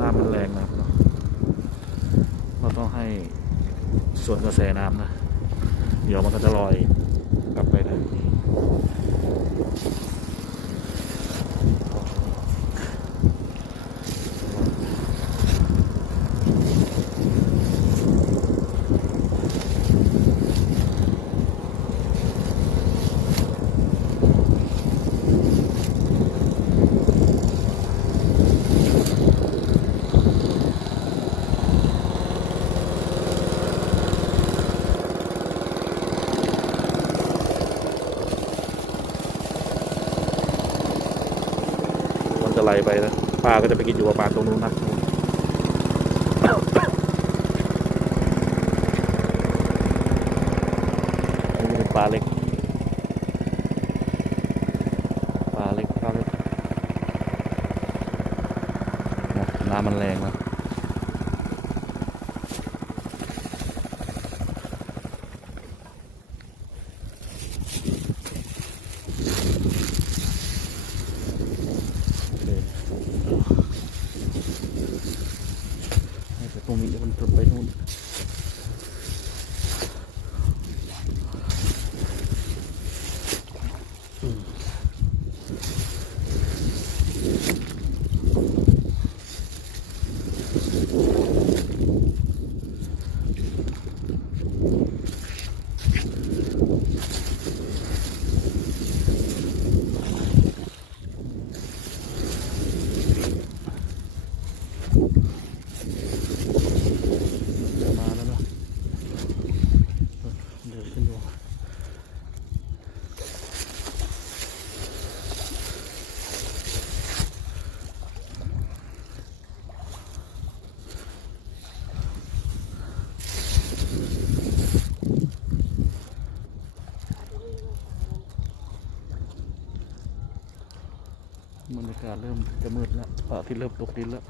น้ำมันแรงนะเราต้องให้ส่วนกระแสน้ำนะเดี๋ยวมันก็จะลอยกลับไปทันทีจะไหลไปนะปลาก็จะไปกินอยู่ประมาณตรงนู้นนะนี่เป็นปลาเล็กปลาเล็กนะน้ำมันแรงนะตรงนี้มันจะไปนู่นมาแล้วนะเดินขึ้นดูบรรยากาศเริ่มจะมืดแล้วพระอาทิตย์เริ่มตกดินแล้ว